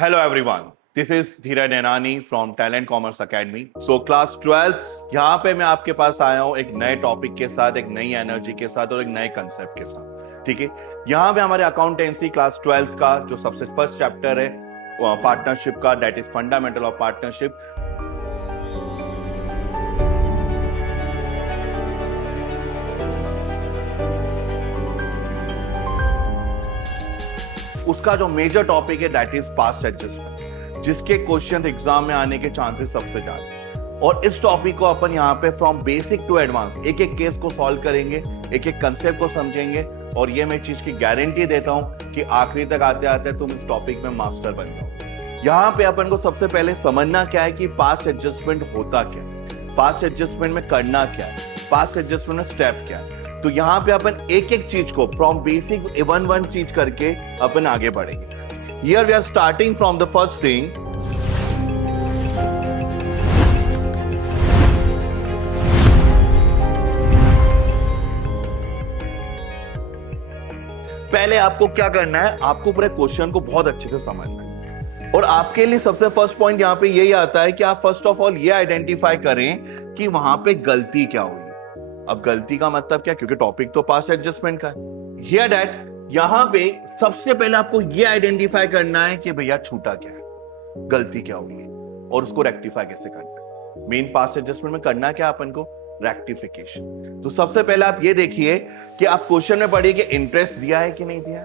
Hello everyone, this is Dheeraj Nainani from Talent Commerce Academy. So class 12th यहाँ पे मैं आपके पास आया हूँ एक नए टॉपिक के साथ, एक नई एनर्जी के साथ और एक नए कंसेप्ट के साथ. ठीक है, यहाँ पे हमारे अकाउंटेंसी क्लास 12th का जो सबसे फर्स्ट चैप्टर है पार्टनरशिप का, that is fundamental of partnership. उसका जो मेजर टॉपिक है दैट इज पास्ट एडजस्टमेंट, जिसके क्वेश्चन एग्जाम में आने के चांसेस सबसे ज्यादा. और इस टॉपिक को अपन यहाँ पे फ्रॉम बेसिक टू एडवांस एक एक केस को सॉल्व करेंगे, एक एक कंसेप्ट को समझेंगे. और ये मैं चीज की गारंटी देता हूं कि आखिरी तक आते आते तुम इस टॉपिक में मास्टर बन जाओ. यहाँ पे अपन को सबसे पहले समझना क्या है कि पास्ट एडजस्टमेंट होता क्या है, पास्ट एडजस्टमेंट में करना क्या है, पास्ट एडजस्टमेंट में स्टेप क्या है. तो यहाँ पे अपन एक एक चीज को फ्रॉम बेसिक वन चीज करके अपन आगे बढ़ेंगे. Here we are starting from the first thing. पहले आपको क्या करना है, आपको पूरे क्वेश्चन को बहुत अच्छे से समझना है. और आपके लिए सबसे फर्स्ट पॉइंट यहाँ पे यही आता है कि आप फर्स्ट ऑफ ऑल ये आइडेंटिफाई करें कि वहां पे गलती क्या हुई. अब गलती का मतलब क्या, क्योंकि टॉपिक तो पास्ट एडजस्टमेंट का है. हियर दैट यहां पे सबसे पहले आपको यह आइडेंटिफाई करना है कि भैया छूटा क्या है, गलती क्या हुई है और उसको रेक्टिफाई कैसे करना है. मेन पास्ट एडजस्टमेंट में करना क्या अपन को, रेक्टिफिकेशन. तो सबसे पहले आप ये देखिए कि आप क्वेश्चन में पढ़िए कि इंटरेस्ट दिया है कि नहीं दिया,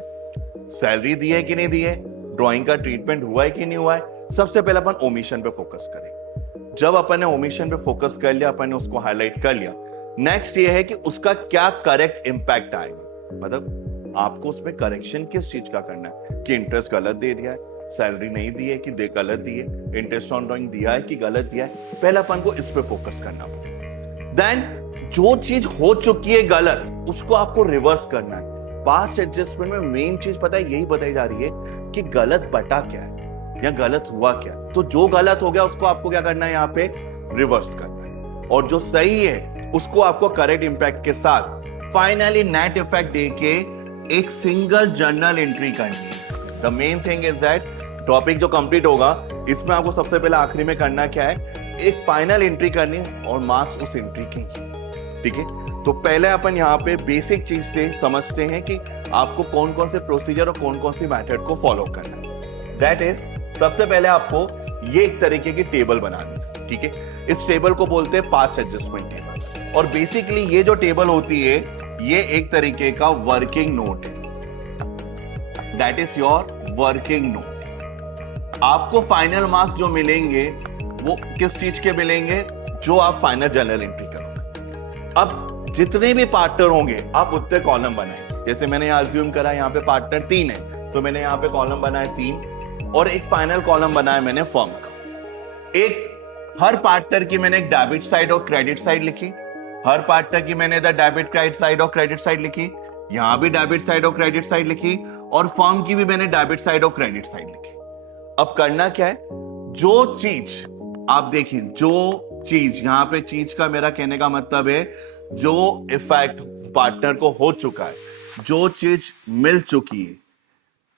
सैलरी दी है कि नहीं दी है, ड्रॉइंग का ट्रीटमेंट हुआ है कि नहीं हुआ है. सबसे पहले अपन ओमिशन पे फोकस करें. जब अपन ने ओमिशन पे फोकस कर लिया, अपन ने उसको हाईलाइट कर लिया, नेक्स्ट ये है कि उसका क्या करेक्ट इंपैक्ट आएगा. मतलब आपको उसमें करेक्शन किस चीज का करना है कि इंटरेस्ट गलत दे दिया है, सैलरी नहीं दी है कि दे गलत दी है, इंटरेस्ट ऑन ड्रॉइंग दिया है कि गलत दिया है. पहले अपन को इस पे फोकस करना पड़ेगा. देन जो चीज हो चुकी है गलत, उसको आपको रिवर्स करना है. पास्ट एडजस्टमेंट में मेन चीज पता है यही बताई जा रही है कि गलत बटा क्या है या गलत हुआ क्या है. तो जो गलत हो गया उसको आपको क्या करना है, यहाँ पे रिवर्स करना है. और जो सही है उसको आपको करेक्ट इंपैक्ट के साथ फाइनली नेट इफेक्ट देके एक सिंगल जर्नल एंट्री करनी है. The main thing is that topic जो कंप्लीट होगा इसमें आपको सबसे पहले आखिरी में करना क्या है, एक फाइनल एंट्री करनी है और मार्क्स उस एंट्री के. ठीक है, तो पहले अपन यहाँ पे बेसिक चीज से समझते हैं कि आपको कौन कौन से प्रोसीजर और कौन कौन सी मेथड को फॉलो करना है. दैट इज सबसे पहले आपको ये एक तरीके की टेबल बनानी है. ठीक है, इस टेबल को बोलते हैं पास्ट एडजस्टमेंट टेबल. और बेसिकली ये जो टेबल होती है ये एक तरीके का वर्किंग नोट है. That is your working note. आपको फाइनल मार्क्स जो मिलेंगे वो किस चीज के मिलेंगे, जो आप फाइनल जर्नल एंट्री करोगे. अब जितने भी पार्टनर होंगे आप उतने कॉलम बनाएंगे. जैसे मैंने यहां अज्यूम करा यहाँ पे पार्टनर 3 है, तो मैंने यहाँ पे कॉलम बनाए 3 और एक फाइनल कॉलम बनाया मैंने फर्म का. एक हर पार्टनर की मैंने एक डेबिट साइड और क्रेडिट साइड लिखी. हर पार्टनर की मैंने इधर डेबिट क्रेडिट साइड और क्रेडिट साइड लिखी, यहां भी डेबिट साइड और क्रेडिट साइड लिखी, और फर्म की भी मैंने डेबिट साइड और क्रेडिट साइड लिखी. अब करना क्या है, जो चीज आप देखिए, जो चीज यहां पे, चीज का मेरा कहने का मतलब है जो इफेक्ट पार्टनर को हो चुका है, जो चीज मिल चुकी है,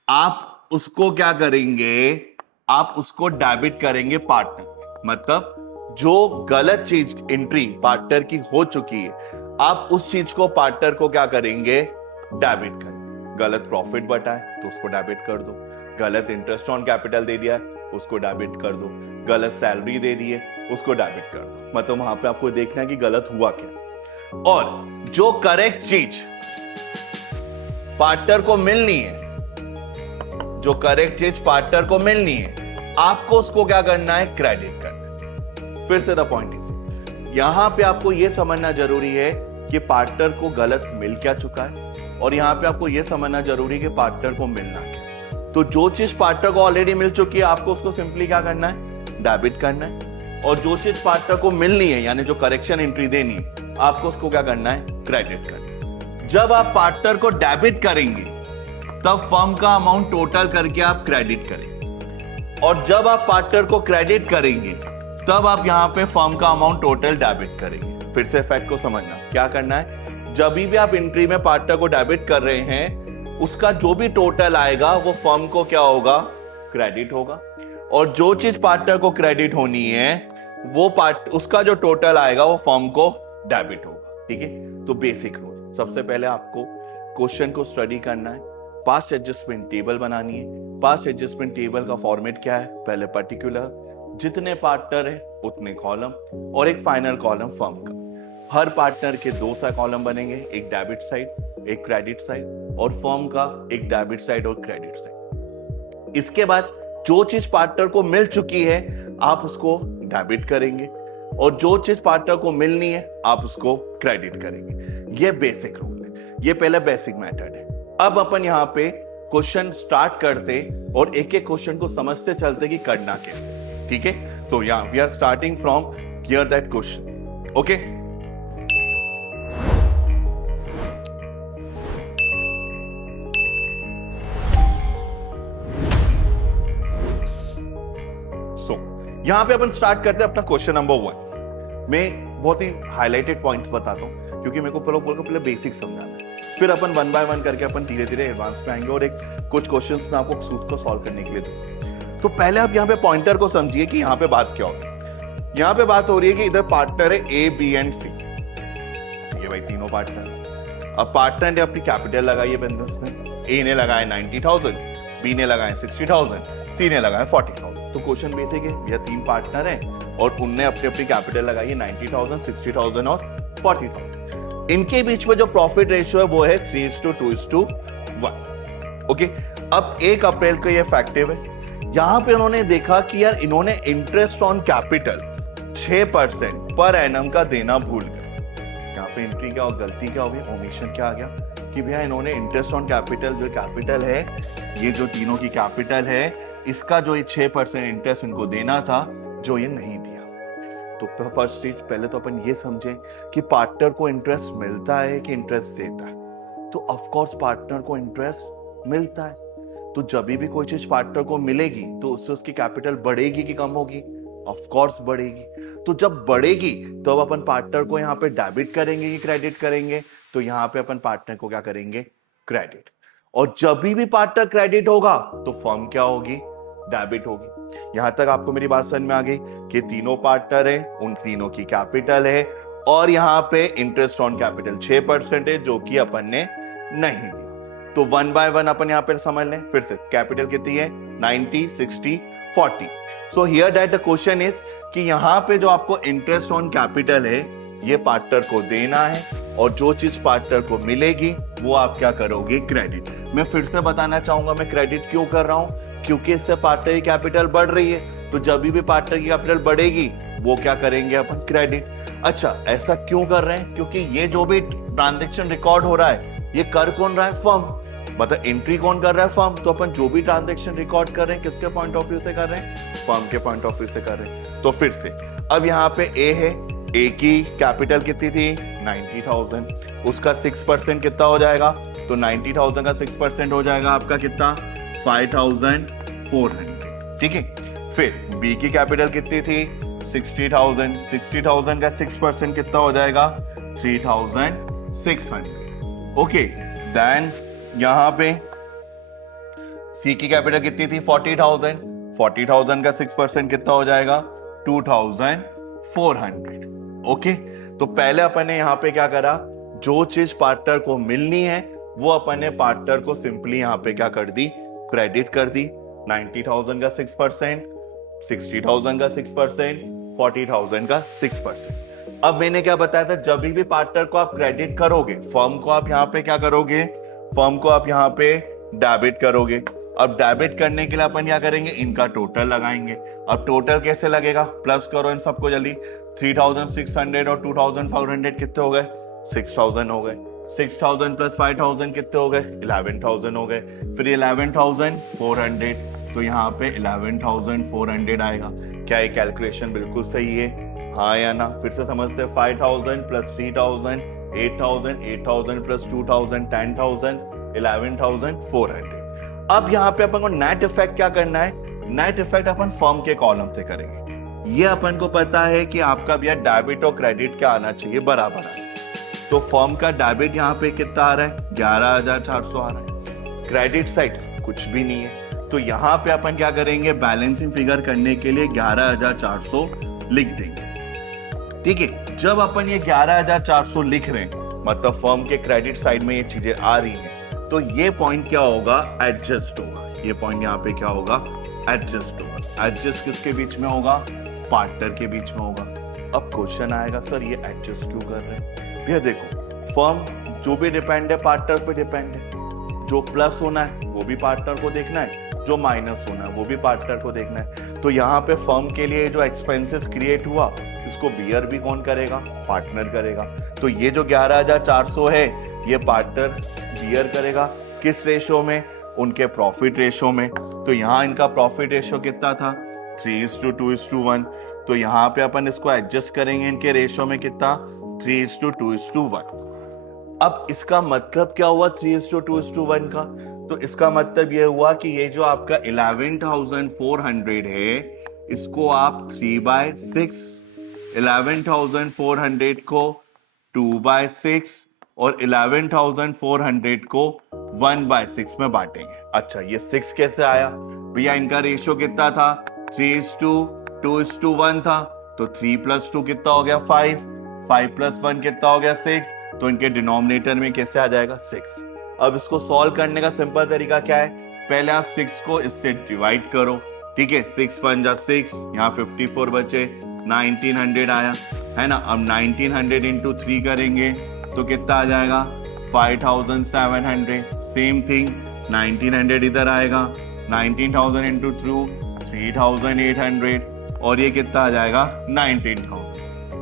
आप उसको क्या करेंगे, आप उसको डेबिट करेंगे पार्टनर. मतलब जो गलत चीज एंट्री पार्टनर की हो चुकी है, आप उस चीज को पार्टनर को क्या करेंगे, डेबिट करेंगे. गलत प्रॉफिट बटा है तो उसको डेबिट कर दो, गलत इंटरेस्ट ऑन कैपिटल दे दिया है उसको डेबिट कर दो, गलत सैलरी दे दी है उसको डेबिट कर दो. मतलब वहां पे आपको देखना है कि गलत हुआ क्या. और जो करेक्ट चीज पार्टनर को मिलनी है, जो करेक्ट चीज पार्टनर को मिलनी है, आपको उसको क्या करना है, क्रेडिट करना है. फिर से द पॉइंट इज, यहां पे आपको यह समझना जरूरी है कि पार्टनर को गलत मिल क्या चुका है, और यहां पे आपको यह समझना जरूरी है कि पार्टनर को मिलना क्या. तो जो चीज पार्टनर को ऑलरेडी मिल चुकी है आपको उसको सिंपली क्या करना है, डेबिट करना है. और जो चीज पार्टनर को मिलनी है, यानी जो करेक्शन एंट्री देनी है, आपको उसको क्या करना है, क्रेडिट करना है. जब आप पार्टनर को डेबिट करेंगे तब फर्म का अमाउंट टोटल करके आप क्रेडिट करेंगे, और जब आप पार्टनर को क्रेडिट करेंगे तब आप यहां पे फर्म का अमाउंट टोटल डेबिट करेंगे. फिर से इफेक्ट को समझना, क्या करना है, जब भी आप एंट्री में पार्टनर को डेबिट कर रहे हैं, उसका जो भी टोटल आएगा वो फर्म को क्या होगा, क्रेडिट होगा, और जो चीज पार्टनर को क्रेडिट होनी है वो उसका जो टोटल आएगा वो फर्म को डेबिट होगा। ठीक है, तो बेसिक रूल, सबसे पहले आपको क्वेश्चन को स्टडी करना है, पास्ट एडजस्टमेंट टेबल बनानी है। पास्ट एडजस्टमेंट टेबल का फॉर्मेट क्या है, पहले पर्टिकुलर, जितने पार्टनर है उतने कॉलम, और एक फाइनल कॉलम फर्म का। हर पार्टनर के 2 सा कॉलम बनेंगे, एक डेबिट साइड एक क्रेडिट साइड, और फर्म का एक डेबिट साइड और क्रेडिट साइड। इसके बाद जो चीज पार्टनर को मिल चुकी है आप उसको डेबिट करेंगे, और जो चीज पार्टनर को मिलनी है आप उसको क्रेडिट करेंगे। ये बेसिक रूल है, ये पहला बेसिक मेथड है। अब अपन यहाँ पे क्वेश्चन स्टार्ट करते और एक एक क्वेश्चन को समझते चलते कि करना कैसे। ठीक है, तो यहाँ we are starting from here that question. Okay, यहां पे अपन स्टार्ट करते हैं अपना क्वेश्चन नंबर 1। मैं बहुत ही हाईलाइटेड पॉइंट्स बताता हूं क्योंकि मेरे को पहले बेसिक समझाना है, फिर अपन 1 बाय 1 करके अपन धीरे धीरे एडवांस पे आएंगे और एक कुछ क्वेश्चंस में आपको सूत्र को सॉल्व करने के लिए दूंगा। तो पहले आप यहाँ पे पॉइंटर को समझिए कि यहाँ पे बात क्या होगी। यहाँ पे बात हो रही है कि इधर पार्टनर है ए, बी एंड सी। ये भाई तीनों पार्टनर। अब पार्टनर ने अपनी कैपिटल लगाई है बिजनेस में, ए ने लगाया 90,000, बी ने लगाया 60,000, सी ने लगाया 40,000। तो क्वेश्चन बेसिक है, यह 3 पार्टनर हैं और उनने अपनी अपनी कैपिटल लगाई है 90,000, 60,000 और 40,000। इनके बीच में जो प्रॉफिट रेशियो है वो है 3:2:1। ओके, अब 1 अप्रैल को ये इफेक्टिव है। यहां पे उन्होंने देखा कि यार इन्होंने interest on capital 6% per annum का देना भूल गए। यहाँ पे एंट्री क्या और गलती क्या होगी, ओमिशन क्या आ गया कि भैया इन्होंने इंटरेस्ट ऑन कैपिटल, जो कैपिटल है, ये जो तीनों की कैपिटल है, इसका जो ये 6% इंटरेस्ट इनको देना था जो ये नहीं दिया। तो फर्स्ट चीज पहले तो अपन ये समझें कि पार्टनर को इंटरेस्ट मिलता है कि इंटरेस्ट देता है। तो ऑफ कोर्स पार्टनर को इंटरेस्ट मिलता है, तो जब भी कोई चीज पार्टनर को मिलेगी तो उससे उसकी कैपिटल बढ़ेगी कि कम होगी, ऑफ कोर्स बढ़ेगी। तो जब बढ़ेगी तो अब अपन पार्टनर को यहाँ पे डेबिट करेंगे कि क्रेडिट करेंगे, तो यहाँ पे अपन पार्टनर को क्या करेंगे, क्रेडिट। और जब भी पार्टनर क्रेडिट होगा तो फर्म क्या होगी, डेबिट होगी। यहां तक आपको मेरी बात समझ में आ गई कि तीनों पार्टनर है, उन तीनों की कैपिटल है, और यहां पे इंटरेस्ट ऑन कैपिटल 6% है जो कि अपन ने नहीं दिया। तो 1 बाय 1 अपन यहां पे समझ लें फिर से। कैपिटल कितनी है, 90, 60, 40। So here that the question is कि यहां पे जो आपको इंटरेस्ट ऑन कैपिटल है ये पार्टनर को देना है, और जो चीज पार्टनर को मिलेगी वो आप क्या करोगे, क्रेडिट। मैं फिर से बताना चाहूंगा मैं क्रेडिट क्यों कर रहा हूं, क्योंकि इससे पार्टनर की कैपिटल बढ़ रही है, तो जब भी पार्टनर की कैपिटल बढ़ेगी वो क्या करेंगे अपन, क्रेडिट। अच्छा, ऐसा क्यों कर रहे हैं, क्योंकि ये जो भी ट्रांजैक्शन रिकॉर्ड हो रहा है ये कर कौन रहा है, फर्म। मतलब एंट्री कौन कर रहा है, फर्म। तो अपन जो भी ट्रांजैक्शन रिकॉर्ड कर रहे हैं किसके पॉइंट ऑफ व्यू से कर रहे हैं, फर्म के पॉइंट ऑफ व्यू से कर रहे हैं। तो फिर से अब यहाँ पे ए है, ए की कैपिटल कितनी थी, 90,000, उसका 6% कितना हो जाएगा, तो 90,000 का 6% हो जाएगा आपका कितना, 5,400। ठीक है, फिर बी की कैपिटल कितनी थी, 60,000, 60,000 का 6% कितना हो जाएगा, 3,600। ओके, देन यहां पे सी की कैपिटल कितनी थी, 40,000, 40,000 का 6% कितना हो जाएगा, 2,400। ओके, तो पहले अपन ने यहां पे क्या करा, जो चीज पार्टनर को मिलनी है वो अपन ने पार्टनर को सिंपली यहां पे क्या कर दी, क्रेडिट कर दी। 90,000 का 6%, 60,000 का 6%, 40,000 का 6%। अब मैंने क्या बताया था, जब भी पार्टनर को आप क्रेडिट करोगे, फर्म को आप यहाँ पे क्या करोगे, फर्म को आप यहाँ पे डेबिट करोगे। अब डेबिट करने के लिए अपन क्या करेंगे, इनका टोटल लगाएंगे। अब टोटल कैसे लगेगा, प्लस करो इन सबको जल्दी। 3,600 और 2,400 कितने हो गए, 6,000 हो गए। 6,000 प्लस 5,000 कितने हो गए, 11,000 हो गए। फिर 11,400, तो यहाँ पे 11,400 आएगा। क्या ये कैलकुलेशन बिल्कुल सही है, हाँ या ना? फिर से समझते हैं। 5,000 प्लस 3,000 8,000, 8,000 प्लस 2,000 10,000, 11,400। अब यहाँ पे अपन को नेट इफेक्ट क्या करना है, नेट इफेक्ट अपन फर्म के कॉलम से करेंगे। ये अपन को पता है कि आपका भैया डेबिट और क्रेडिट क्या आना चाहिए, बराबर है। तो फर्म का डेबिट यहाँ पे कितना आ रहा है, 11,400 आ रहा है। क्रेडिट साइड कुछ भी नहीं है, तो यहाँ पे अपन क्या करेंगे, बैलेंसिंग फिगर करने के लिए 11,400 लिख देंगे। ठीक है, जब अपन ये 11,400 लिख रहे हैं, मतलब फर्म के क्रेडिट साइड में ये चीजें आ रही हैं, तो ये पॉइंट क्या होगा, एडजस्ट होगा। ये पॉइंट यहाँ पे क्या होगा, एडजस्ट होगा। एडजस्ट किसके बीच में होगा, पार्टनर के बीच में होगा। अब क्वेश्चन आएगा, सर ये एडजस्ट क्यों कर रहे हैं? भैया देखो, फर्म जो भी डिपेंड है पार्टनर पे डिपेंड है। जो प्लस होना है वो भी पार्टनर को देखना है, जो माइनस होना है वो भी पार्टनर को देखना है। तो यहाँ पे फर्म के लिए जो एक्सपेंसेस क्रिएट हुआ, इसको बियर भी कौन करेगा, पार्टनर करेगा। तो ये जो 11,400 है, ये पार्टनर बियर करेगा। किस रेशो में, उनके प्रॉफिट रेशो में। तो यहाँ इनका प्रॉफिट रेशो कितना था, 3:2:1। तो यहाँ पे अपन इसको एडजस्ट करेंगे इनके रेशो में, कितना, 3:2:1। अब इसका मतलब क्या हुआ 3:2:1 का? तो इसका मतलब ये हुआ कि ये जो आपका 11,400 है, इसको आप 3/6, 11,400 को 2/6 और 11,400 को 1/6 में बांटेंगे। अच्छा, ये 6 कैसे आया भैया? इनका रेशियो कितना था, 3:2:1 था। तो 3 + 2 कितना हो गया, 5, 5 + 1 कितना हो गया, 6। तो इनके डिनोमिनेटर में कैसे आ जाएगा, 6। अब इसको सॉल्व करने का सिंपल तरीका क्या है, पहले आप 6 को इससे डिवाइड करो। ठीक है, 6 × 1 = 6, यहाँ 54 बचे, 1900 आया, है ना। अब 1900 × 3 करेंगे तो कितना आ जाएगा, 5700। सेम थिंग 1900 इधर आएगा, 19,000 × 2 3,800, और ये कितना आ जाएगा, 19,000।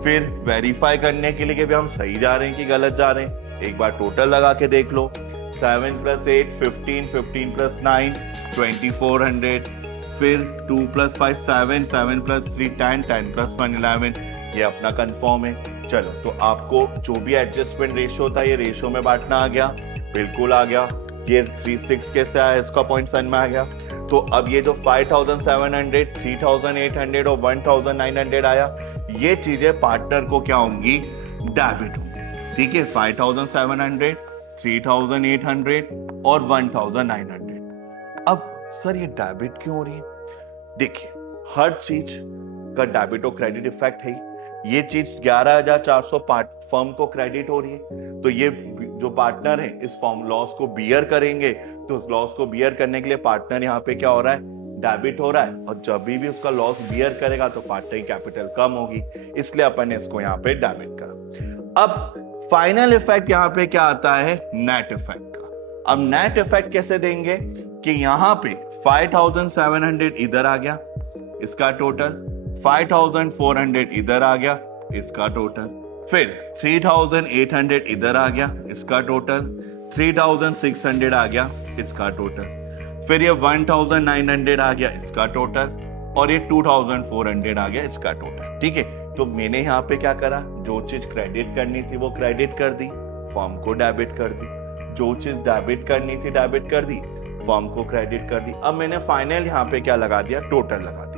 फिर वेरीफाई करने के लिए कि हम सही जा रहे हैं कि गलत जा रहे हैं, एक बार टोटल लगा के देख लो। 7 + 8 15, 15 + 9 2,400। फिर 2 + 5 7, 7 + 3 10, 10 + 1 11। ये अपना कंफर्म है। चलो, तो आपको जो भी एडजस्टमेंट रेशियो था, ये रेशियो में बांटना आ गया, बिल्कुल आ गया। ये 3/6 कैसे आया, इसका पॉइंट समझ में आ गया। तो अब ये जो 5,700, 3,800 और 1,900 आया, ये चीजें पार्टनर को क्या होंगी, डेबिट होंगी। ठीक है, 5,700, 3,800 और 1,900। अब सर ये डेबिट क्यों हो रही है? देखिए, हर चीज का डेबिट और क्रेडिट इफेक्ट है। ये चीज 11,400 फर्म को क्रेडिट हो रही है, तो ये जो पार्टनर है इस फर्म लॉस को बियर करेंगे। तो लॉस को बियर करने के लिए पार्टनर यहाँ पे क्या हो रहा है, डेबिट हो रहा है। और जब भी उसका लॉस बियर करेगा तो पार्टनर की कैपिटल कम होगी, इसलिए अपन ने इसको यहाँ पे डेबिट करा। अब फाइनल इफेक्ट यहाँ पे क्या आता है, नेट इफेक्ट का। अब नेट इफेक्ट कैसे देंगे कि यहाँ पे 5,700 इधर आ गया, इसका टोटल 5,400 इधर आ गया, इसका टोटल। फिर 3,800 इधर आ गया, इसका टोटल। 3,600 आ गया, इसका टोटल। फिर ये 1,900 आ गया, इसका टोटल। और ये 2,400 आ गया, इसका टोटल। ठीक है, तो मैंने यहाँ पे क्या करा, जो चीज क्रेडिट करनी थी वो क्रेडिट कर दी, फर्म को डेबिट कर दी। जो चीज डेबिट करनी थी डेबिट कर दी, फर्म को क्रेडिट कर दी। अब मैंने फाइनल यहाँ पे क्या लगा दिया, टोटल लगा दिया।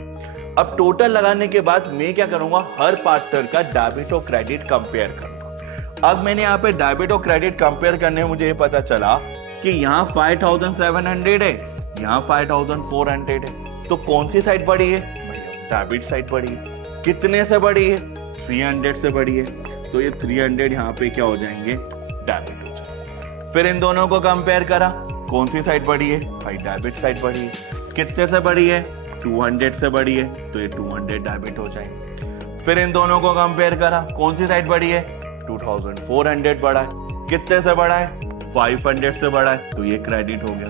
अब टोटल लगाने के बाद मैं क्या करूंगा, हर पार्टनर का डेबिट और क्रेडिट कंपेयर करूंगा। अब मैंने यहाँ पे डेबिट और क्रेडिट कंपेयर करने में मुझे ये पता चला कि यहाँ 5,700 है, यहाँ 5,400 है। तो कौन सी साइड बढ़ी है भैया, डेबिट साइड बढ़ी है। कितने से बढ़ी है, 300 से बढ़ी है। तो ये 300 यहाँ पे क्या हो जाएंगे, डेबिट हो जाएंगे। फिर इन दोनों को कंपेयर करा, कौन सी साइड बढ़ी है भाई, डेबिट साइड बढ़ी है। कितने से बढ़ी है, 200 से बढ़ी है, तो ये 200 डेबिट हो जाएंगे। फिर इन दोनों को कंपेयर करा, कौन सी साइड बढ़ी है, 2,400 बढ़ा है। कितने से बढ़ा है, 500 से बढ़ा है, तो ये क्रेडिट हो गया।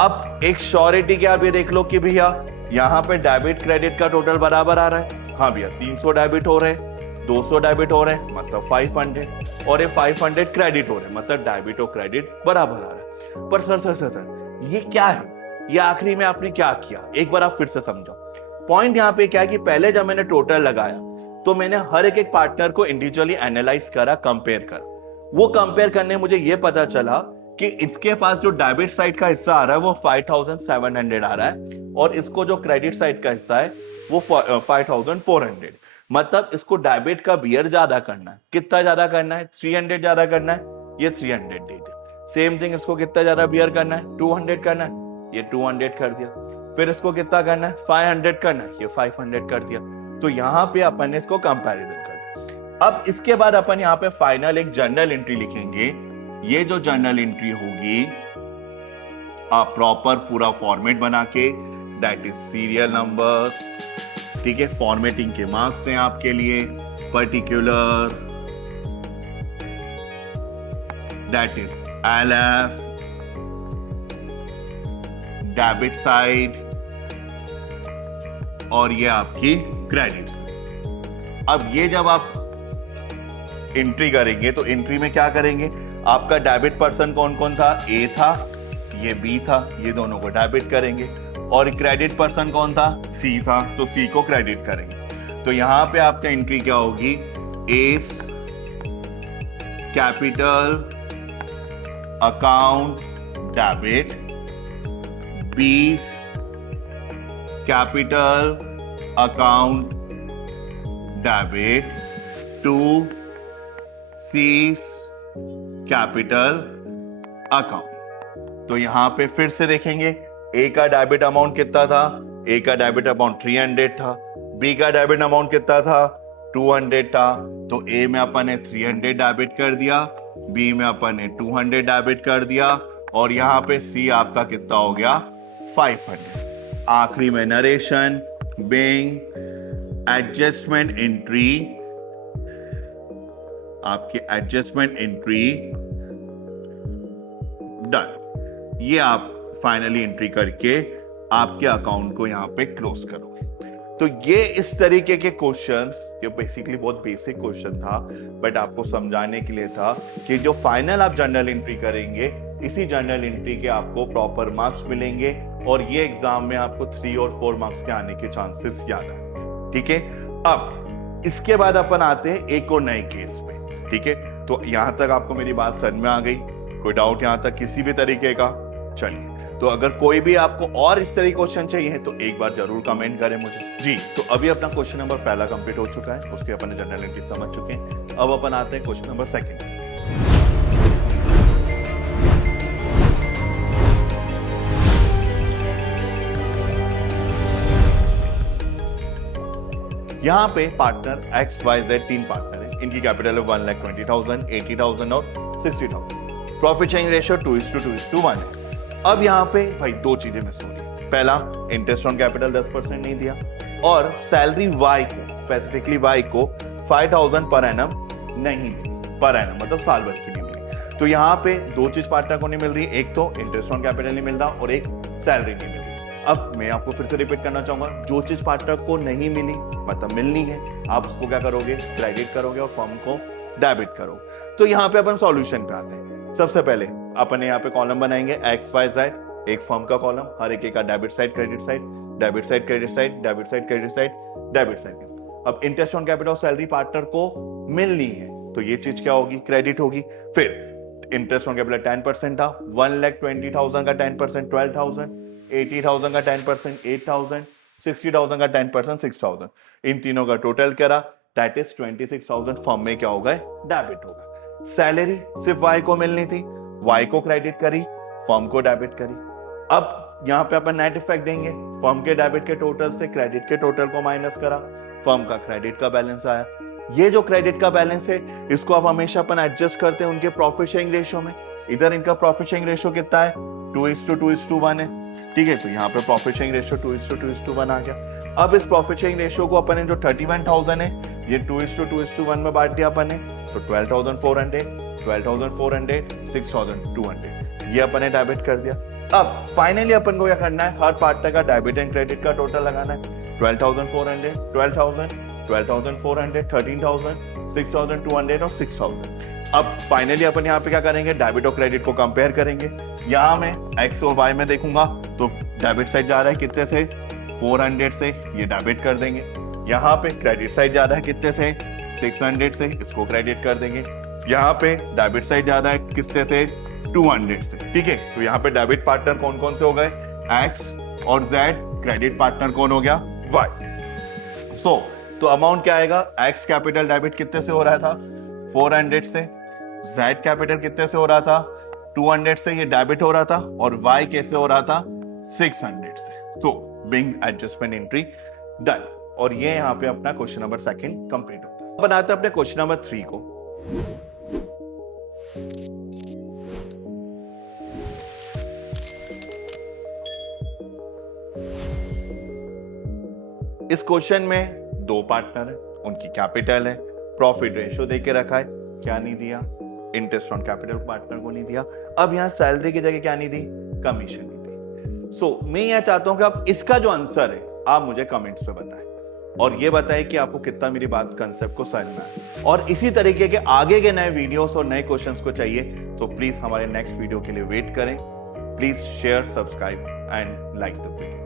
अब एक श्योरिटी क्या, आप ये देख लो कि भैया यहाँ पे डेबिट क्रेडिट का टोटल बराबर आ रहा है। हाँ भैया, 300 डेबिट हो रहे हैं, 200 डेबिट हो रहे हैं, मतलब 500, और ये 500 क्रेडिट हो रहे हैं, मतलब डेबिट और क्रेडिट बराबर आ रहा है। पर सर ये क्या है, ये आखिरी में आपने क्या किया, एक बार आप फिर से समझो। पॉइंट यहाँ पे क्या है कि पहले जब मैंने टोटल लगाया तो मैंने हर एक पार्टनर को इंडिविजुअली एनालाइज करा, कंपेयर करा। वो कंपेयर करने मुझे ये पता चला कि इसके पास जो डेबिट साइड का हिस्सा आ रहा है वो 5,700 आ रहा है, और इसको जो क्रेडिट साइड का हिस्सा है वो 5,400। मतलब इसको डेबिट का बियर ज्यादा करना है। कितना ज्यादा करना है, 300 ज्यादा करना है, ये 300 दे दे। सेम थिंग इसको कितना ज्यादा बियर करना है, 200 करना है, ये 200 कर दिया। फिर इसको कितना करना है, 500 करना है, ये 500 कर दिया। तो यहां पे अपन ने इसको कंपैरिजन कर। अब इसके बाद अपन यहां पे फाइनल एक जर्नल एंट्री लिखेंगे। ये जो जर्नल एंट्री होगी आप प्रॉपर पूरा फॉर्मेट बना के, दैट इज सीरियल नंबर, ठीक है, फॉर्मेटिंग के मार्क्स हैं आपके लिए, particular, that is LF, debit side, और ये आपकी क्रेडिट साइड। अब ये जब आप एंट्री करेंगे तो एंट्री में क्या करेंगे, आपका डेबिट पर्सन कौन कौन था, A था, ये B था, ये दोनों को डेबिट करेंगे, और क्रेडिट पर्सन कौन था, C था, तो C को क्रेडिट करेंगे। तो यहां पे आपका एंट्री क्या होगी, A's capital account debit, B's capital account debit, to C's capital account. तो यहां पे फिर से देखेंगे, ए का डेबिट अमाउंट कितना था, ए का डेबिट अमाउंट 300 था, बी का डेबिट अमाउंट कितना था, 200 था। तो ए में अपन ने 300 डेबिट कर दिया, बी में अपन ने 200 डेबिट कर दिया, और यहां पे सी आपका कितना हो गया, 500। आखिरी में नरेशन, बिंग, एडजस्टमेंट एंट्री, आपकी एडजस्टमेंट एंट्री डन। ये आप फाइनली एंट्री करके आपके अकाउंट को यहां पे क्लोज करोगे। तो ये इस तरीके के क्वेश्चंस, ये बेसिकली बहुत बेसिक क्वेश्चन था, बट आपको समझाने के लिए था कि जो फाइनल आप जर्नल एंट्री करेंगे, इसी जर्नल एंट्री के आपको प्रॉपर मार्क्स मिलेंगे, और ये एग्जाम में आपको 3 और 4 मार्क्स के आने के चांसेस ज्यादा है, ठीक है। अब इसके बाद अपन आते हैं एक और नए केस पे, ठीक है। तो यहां तक आपको मेरी बात समझ में आ गई, कोई डाउट यहां तक किसी भी तरीके का? चलिए, तो अगर कोई भी आपको और इस तरह क्वेश्चन चाहिए तो एक बार जरूर कमेंट करें मुझे जी। तो अभी अपना क्वेश्चन नंबर पहला कंप्लीट हो चुका है, उसके अपन जनरल एंट्री समझ चुके हैं। अब अपन आते हैं क्वेश्चन नंबर सेकंड। यहां पे पार्टनर XYZ 3 पार्टनर है, इनकी कैपिटल है 1,20,000, 80,000 और 60,000। प्रॉफिट शेयरिंग रेशियो 2:1 है। अब यहां पे भाई दो चीजें मिस हो रही। पहला, इंटरेस्ट ऑन कैपिटल 10% नहीं दिया, और सैलरी Y को, स्पेसिफिकली Y को 5,000 पर एनम नहीं मिली, पर एनम मतलब साल भर की नहीं मिली। तो यहाँ पे दो चीज पार्टनर को नहीं मिल रही, एक तो इंटरेस्ट ऑन कैपिटल नहीं मिल रहा और एक सैलरी नहीं मिल रही। अब मैं आपको फिर से रिपीट करना चाहूंगा, जो चीज पार्टनर को नहीं मिली मतलब मिलनी है, आप उसको क्या करोगे, क्रेडिट करोगे और फर्म को डेबिट करोगे। तो यहाँ पे अपन सॉल्यूशन पे आते हैं। सबसे पहले अपन यहाँ पे कॉलम बनाएंगे XYZ, एक फर्म का कॉलम, हर एक का debit side credit side, debit side credit side, debit side credit side, debit side. अब इंटरेस्ट ऑन कैपिटल और सैलरी पार्टनर को मिलनी है, तो ये चीज क्या होगी, क्रेडिट होगी। फिर इंटरेस्ट ऑन कैपिटल 10% था, 1,20,000 का 10% 12,000, 80,000 का 10% 8,000, 60,000 का 10% 6,000। इन तीनों का टोटल करा, दैट इज 26,000 फर्म में क्या होगा, डेबिट होगा। सैलरी सिर्फ Y को मिलनी थी, Y को क्रेडिट करी, फर्म को डेबिट करी। अब यहां पे अपन नेट इफेक्ट देंगे, फर्म के डेबिट के टोटल से क्रेडिट के टोटल को माइनस करा, फर्म का क्रेडिट का बैलेंस आया। ये जो क्रेडिट का बैलेंस है, इसको आप हमेशा अपन एडजस्ट करते हैं उनके प्रॉफिट शेयरिंग रेशियो में। इधर इनका प्रॉफिट शेयरिंग रेशियो कितना है, 2:2:1 है, ठीक है। तो यहाँ पे प्रॉफिट शेयरिंग रेशियो 2:2:1 आ गया। अब इस प्रॉफिट शेयरिंग रेशियो को अपन ने जो 31,000 है, ये 2:2:1 में बांट दिया अपन ने, तो 12,400, 12,400, 6,200 ये अपन ने डेबिट कर दिया। अब फाइनली अपन को क्या करना है, हर पार्टनर का डेबिट एंड क्रेडिट का टोटल लगाना है। 12,400, 12,000, 12,400, 13,000, 6,200 और 6,000। अब फाइनली अपन यहाँ पे क्या करेंगे, डेबिट और क्रेडिट को कंपेयर करेंगे। यहाँ मैं X और Y में देखूंगा तो डेबिट साइड जा रहा है कितने से, 400 से, ये डेबिट कर देंगे। यहाँ पे क्रेडिट साइड जा रहा है कितने से, 600 से, इसको क्रेडिट कर देंगे। यहाँ पे डेबिट साइड जा रहा है किससे से, 200 से, ठीक है। तो यहाँ पे डेबिट पार्टनर कौन कौन से हो गए, X और Z, क्रेडिट पार्टनर कौन हो गया, Y। तो अमाउंट क्या आएगा, X कैपिटल डेबिट कितने से हो रहा था, 400 से, Z कैपिटल कितने से हो रहा था, 200 से, ये डेबिट हो रहा था, और Y कैसे हो रहा था, 600 से। So being adjustment entry done, और ये यहां पे अपना क्वेश्चन नंबर 2 कंप्लीट होता है। बनाते हैं अपने क्वेश्चन नंबर 3 को। इस क्वेश्चन में 2 पार्टनर है, उनकी कैपिटल है, प्रॉफिट रेशियो देके रखा है, क्या नहीं दिया, इंटरेस्ट ऑन कैपिटल पार्टनर को नहीं दिया। अब यहां सैलरी की जगह क्या नहीं दी, कमीशन नहीं दी। सो मैं यह चाहता हूं कि आप इसका जो आंसर है आप मुझे कमेंट्स पे बताएं, और ये बताएं कि आपको कितना मेरी बात कंसेप्ट को समझ में है। और इसी तरीके के आगे के नए वीडियोस और नए क्वेश्चंस को चाहिए तो प्लीज हमारे नेक्स्ट वीडियो के लिए वेट करें। Please share, subscribe and like the video.